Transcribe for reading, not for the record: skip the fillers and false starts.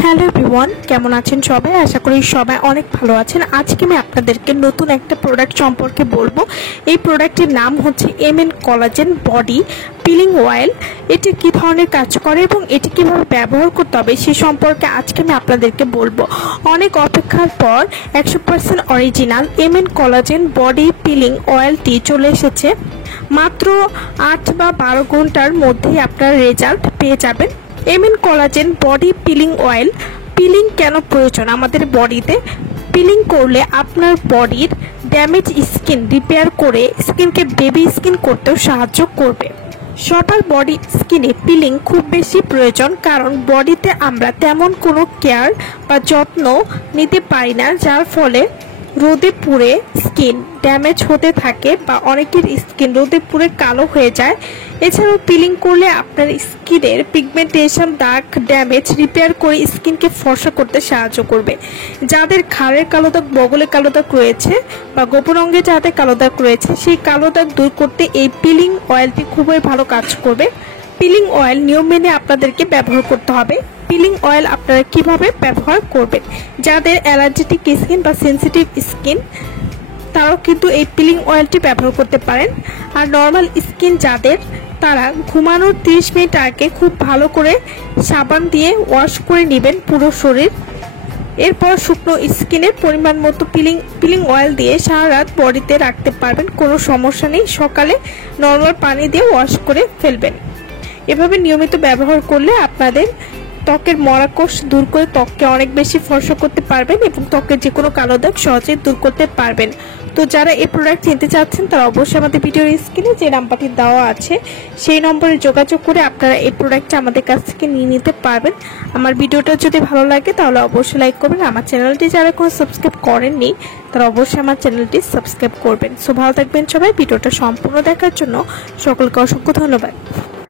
Hello everyone, কেমন আছেন সবাই? আশা করি সবাই অনেক ভালো আছেন। আজকে আমি আপনাদেরকে নতুন একটা প্রোডাক্ট সম্পর্কে বলবো। এই প্রোডাক্টের নাম হচ্ছে MN collagen body peeling oil. এটি কী ধরনের কাজ করে এবং এটি কীভাবে ব্যবহার করতে হবে সে সম্পর্কে আজকে আমি আপনাদেরকে বলবো। অনেক অপেক্ষার পর 100% original MN collagen body peeling অয়েলটি চলে এসেছে। মাত্র 8 বা 12 ঘন্টার মধ্যেই আপনার রেজাল্ট পেয়ে যাবেন। MN collagen body peeling oil. Peeling কেন প্রয়োজন আমাদের বডিতে? পিলিং করলে আপনার বডির ড্যামেজ স্কিন রিপেয়ার করে স্কিনকে বেবি স্কিন করতেও সাহায্য করবে। সবার বডি স্কিনে পিলিং খুব বেশি প্রয়োজন, কারণ বডিতে আমরা তেমন কোনো কেয়ার বা যত্ন নিতে পারি না, যার ফলে রোদে পুড়ে স্কিন ড্যামেজ হতে থাকে বা অনেকের স্কিন রোদে পুড়ে কালো হয়ে যায়। এছাড়াও পিলিং করলে আপনার স্কিনের পিগমেন্টেশন, দাগ, ড্যামেজ রিপেয়ার করে স্কিনকে ফর্সা করতে সাহায্য করবে। যাদের ঘাড়ের কালো দাগ, বগলে কালো দাগ রয়েছে বা গোপন অঙ্গে যাদের কালো দাগ রয়েছে, সেই কালো দাগ দূর করতে এই পিলিং অয়েলটি খুবই ভালো কাজ করবে। পিলিং অয়েল নিয়ম মেনে আপনাদেরকে ব্যবহার করতে হবে। পিলিং অয়েল আপনারা কিভাবে ব্যবহার করবেন? যাদের অ্যালার্জেটিক স্কিন বা সেনসিটিভ স্কিন তারাও কিন্তু এই পিলিং অয়েলটি ব্যবহার করতে পারেন। আর নর্মাল স্কিন যাদের, তারা ঘুমানোর 30 মিনিট আগে খুব ভালো করে সাবান দিয়ে ওয়াশ করে নেবেন পুরো শরীর। এরপর শুকনো স্কিনের পরিমাণ মতো পিলিং অয়েল দিয়ে সারা রাত বডিতে রাখতে পারবেন, কোনো সমস্যা নেই। সকালে নর্মাল পানি দিয়ে ওয়াশ করে ফেলবেন। এভাবে নিয়মিত ব্যবহার করলে আপনাদের ত্বকের মরাকোষ দূর করে ত্বককে অনেক বেশি ফর্সা করতে পারবেন এবং ত্বকের যে কোনো কালো দাগ সহজে দূর করতে পারবেন। তো যারা এই প্রোডাক্ট নিতে চাচ্ছেন তারা অবশ্যই আমাদের ভিডিওর স্ক্রিনে যে নাম্বারটি দেওয়া আছে সেই নম্বরে যোগাযোগ করে আপনারা এই প্রোডাক্টটা আমাদের কাছ থেকে নিয়ে নিতে পারবেন। আমার ভিডিওটা যদি ভালো লাগে তাহলে অবশ্যই লাইক করবেন। আমার চ্যানেলটি যারা কোনো সাবস্ক্রাইব করেননি তারা অবশ্যই আমার চ্যানেলটি সাবস্ক্রাইব করবেন। সো ভালো থাকবেন সবাই। ভিডিওটা সম্পূর্ণ দেখার জন্য সকলকে অসংখ্য ধন্যবাদ।